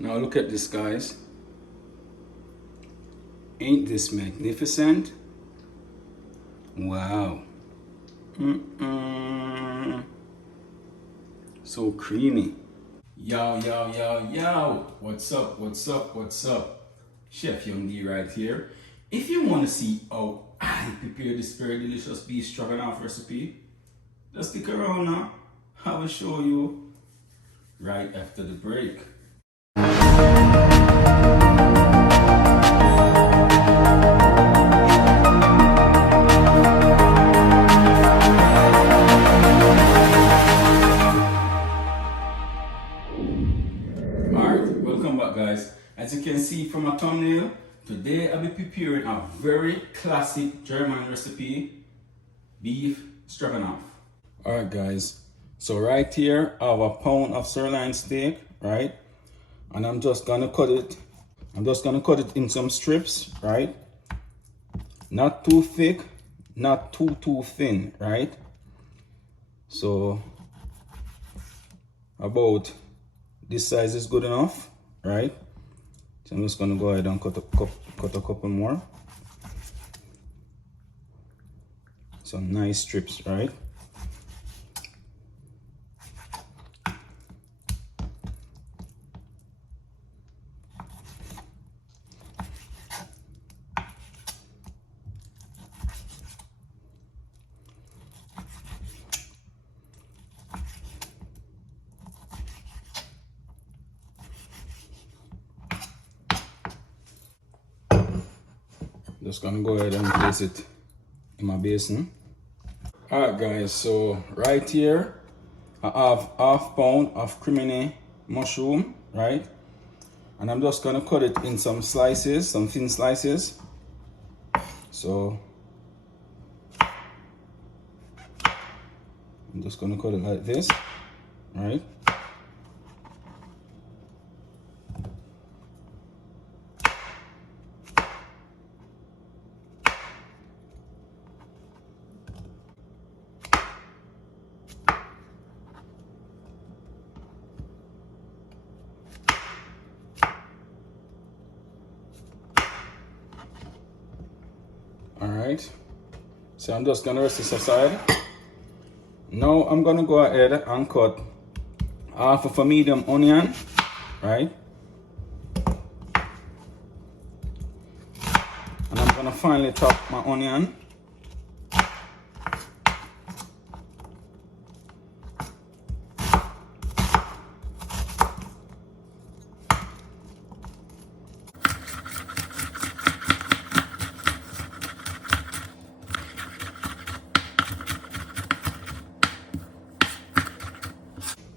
Now look at this, guys. Ain't this magnificent? Wow. So creamy. Yo. What's up? Chef Young D right here. If you want to see how I prepare this very delicious beef stroganoff recipe, just stick around now. I will show you right after the break. Alright, welcome back, guys. As you can see from my thumbnail, today I'll be preparing a very classic German recipe, beef stroganoff. Alright guys, so right here I have a pound of sirloin steak, right? And I'm just gonna cut it in some strips, right? Not too thick, not too thin, right? So about this size is good enough, right? So I'm just gonna go ahead and cut a couple more. Some nice strips, right? Just gonna go ahead and place it in my basin. Alright guys, so right here I have half pound of cremini mushroom, right? And I'm just gonna cut it in some slices, some thin slices. So I'm just gonna cut it like this, right? Alright, so I'm just gonna rest this aside. Now I'm gonna go ahead and cut half of a medium onion, right? And I'm gonna finely chop my onion.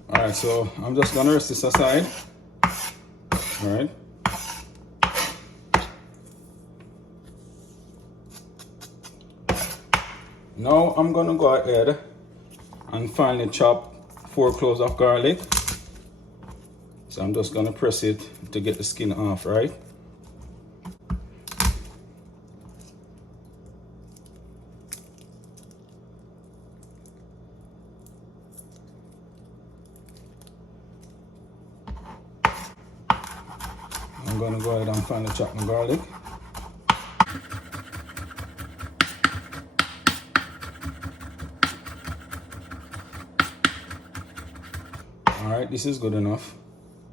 Alright, so I'm just gonna rest this aside. Alright. Now I'm gonna go ahead and finally chop 4 cloves of garlic. So I'm just gonna press it to get the skin off, right? I'm gonna go ahead and finally chop my garlic. Alright, this is good enough.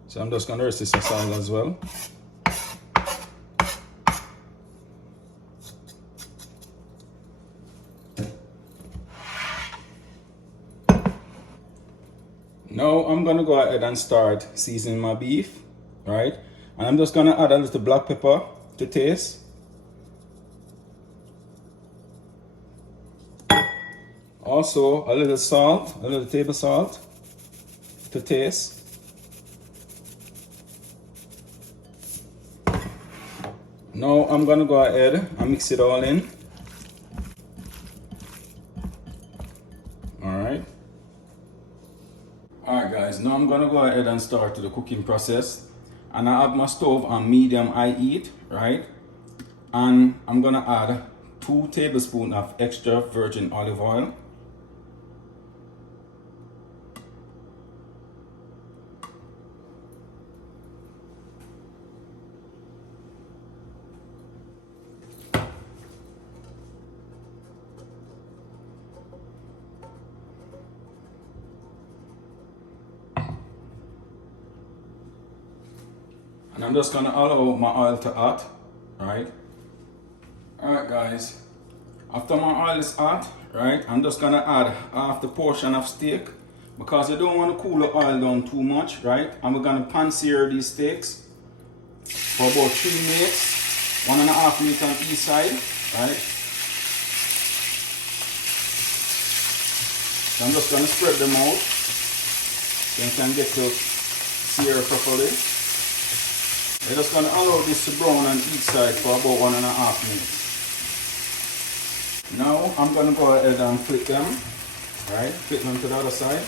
So I'm just gonna rest this aside as well. Now I'm gonna go ahead and start seasoning my beef, right? And I'm just gonna add a little black pepper to taste. Also a little salt, a little table salt to taste. Now I'm gonna go ahead and mix it all in. Alright. Alright guys, now I'm gonna go ahead and start the cooking process. And I have my stove on medium high heat, right? And I'm gonna add 2 tablespoons of extra virgin olive oil. And I'm just gonna allow my oil to hot, right? Alright guys, after my oil is hot, right, I'm just gonna add half the portion of steak because you don't want to cool the oil down too much, right? And we're gonna pan sear these steaks for about 3 minutes, 1.5 minutes on each side, right? So I'm just gonna spread them out so you can get to sear properly. We're just gonna allow this to brown on each side for about 1.5 minutes. Now I'm gonna go ahead and flip them, right? Flip them to the other side.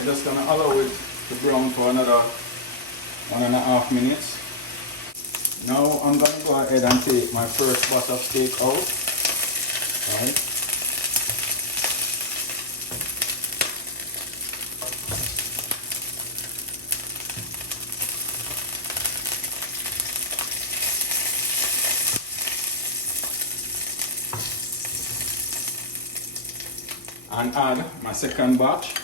I'm just gonna allow it to brown for another 1.5 minutes. Now I'm gonna go ahead and take my first batch of steak out, right? And add my second batch.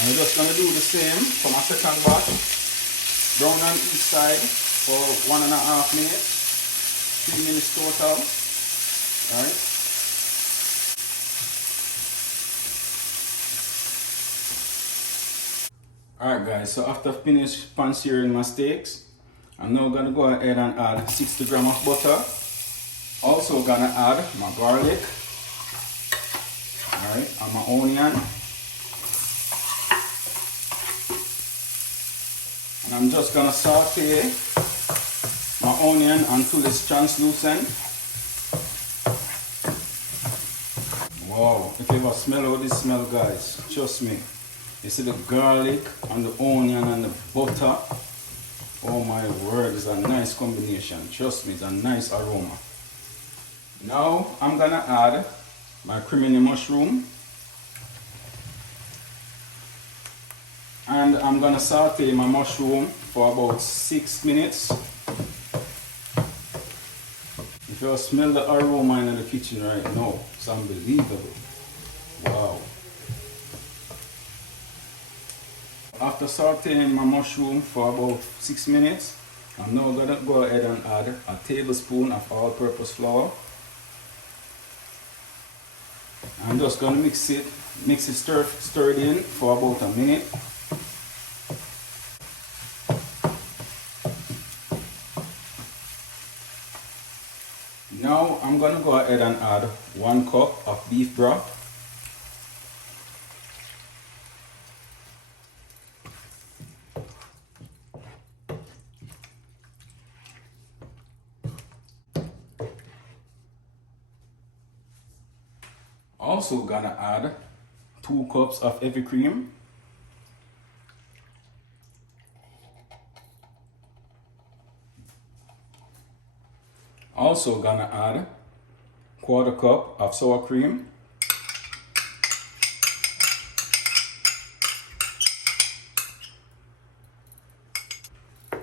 And we're just gonna do the same for my second batch. Brown on each side for 1.5 minutes, 3 minutes total. Alright. Alright guys, so after finish pan searing my steaks, I'm now gonna go ahead and add 60 grams of butter. Also gonna add my garlic, alright, and my onion. And I'm just gonna saute my onion until it's translucent. Wow, if you ever smell how this smell, guys, trust me. You see the garlic and the onion and the butter. Oh my word, it's a nice combination. Trust me, it's a nice aroma. Now I'm gonna add my creamy mushroom. And I'm gonna saute my mushroom for about 6 minutes. If you smell the aroma in the kitchen right now, it's unbelievable. Wow. After sauteing my mushroom for about 6 minutes, I'm now gonna go ahead and add a tablespoon of all-purpose flour. I'm just gonna mix it stir it in for about a minute. Now I'm gonna go ahead and add 1 cup of beef broth. Also gonna add 2 cups of heavy cream. Also gonna add 1/4 cup of sour cream.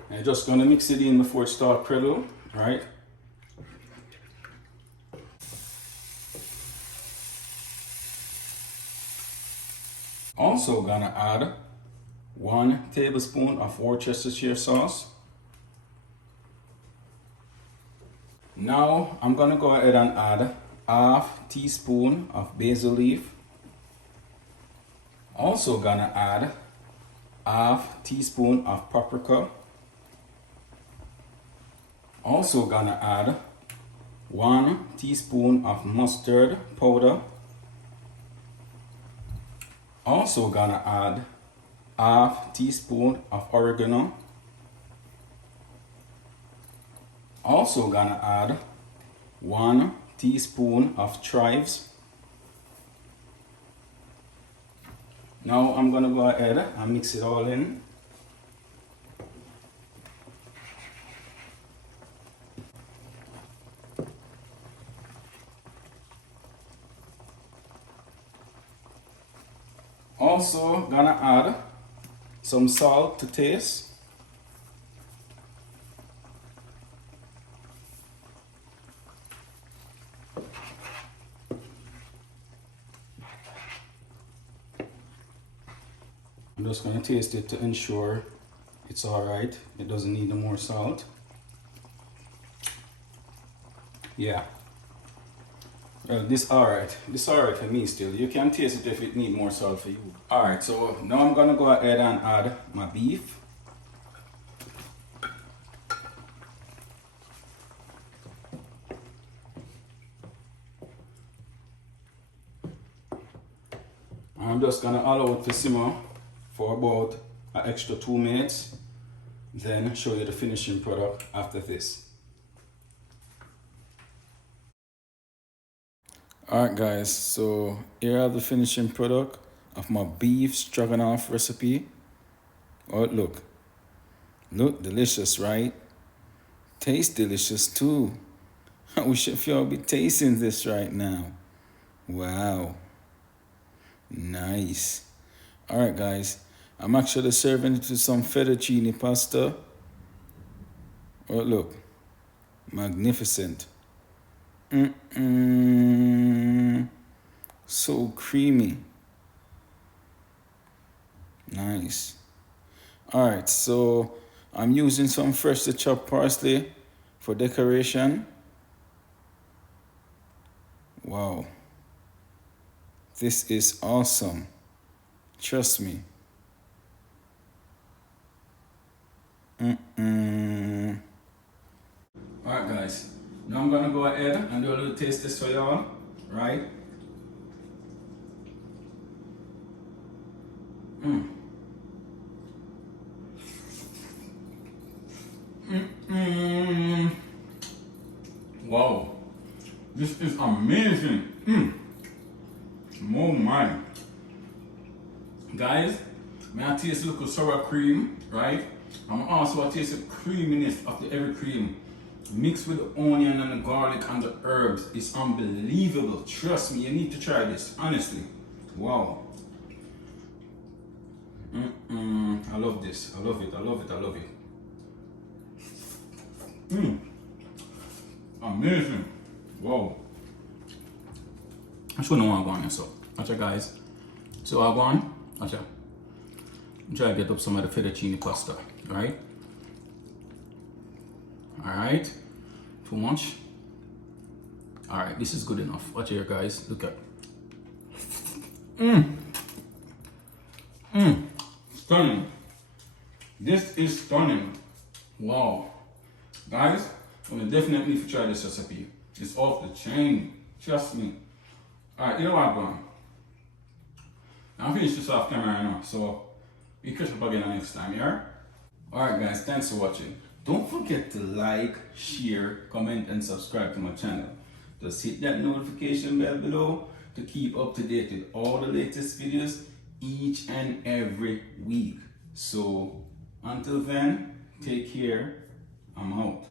And just gonna mix it in before it starts curdle, right? Also gonna add 1 tablespoon of Worcestershire sauce. Now I'm gonna go ahead and add 1/2 teaspoon of basil leaf. Also gonna add 1/2 teaspoon of paprika. Also gonna add 1 teaspoon of mustard powder. Also gonna add 1/2 teaspoon of oregano. Also gonna add 1 teaspoon of chives. Now I'm gonna go ahead and mix it all in. also gonna add some salt to taste. I'm just gonna taste it to ensure it's all right. It doesn't need no more salt. Yeah. Well, this all right. This all right for me still. You can taste it if it need more salt for you. All right. So now I'm gonna go ahead and add my beef. I'm just gonna allow it to simmer for about an extra 2 minutes. Then show you the finishing product after this. Alright guys, so here I have the finishing product of my beef stroganoff recipe. Oh look delicious, right? Tastes delicious too. I wish if y'all be tasting this right now. Wow, nice. Alright guys, I'm actually serving it with some fettuccine pasta. Oh look, magnificent. So creamy. Nice. Alright, so I'm using some freshly chopped parsley for decoration. Wow. This is awesome. Trust me. Alright guys, now I'm gonna go ahead and do a little taste test for y'all, right? Wow, this is amazing. Oh my. Guys, may I taste a little sour cream, right? I'm also taste the creaminess of the every cream mixed with the onion and the garlic and the herbs. It's unbelievable. Trust me, you need to try this, honestly. Wow. I love this. I love it. I love it. I love it. Amazing. Wow. I should know what I'm going so. Watch out, guys. So I'm going. Watch out. Try to get up some of the fettuccine pasta, right? Alright. Too much. Alright, this is good enough. Watch here, guys. Look at. Stunning. This is stunning. Wow. Guys, I'm gonna definitely need to try this recipe. It's off the chain. Trust me. Alright, you know what I'm going. I'll finish this off camera now, so we catch up again next time, yeah? Alright guys, thanks for watching. Don't forget to like, share, comment and subscribe to my channel. Just hit that notification bell below to keep up to date with all the latest videos each and every week. So until then, take care. I'm out.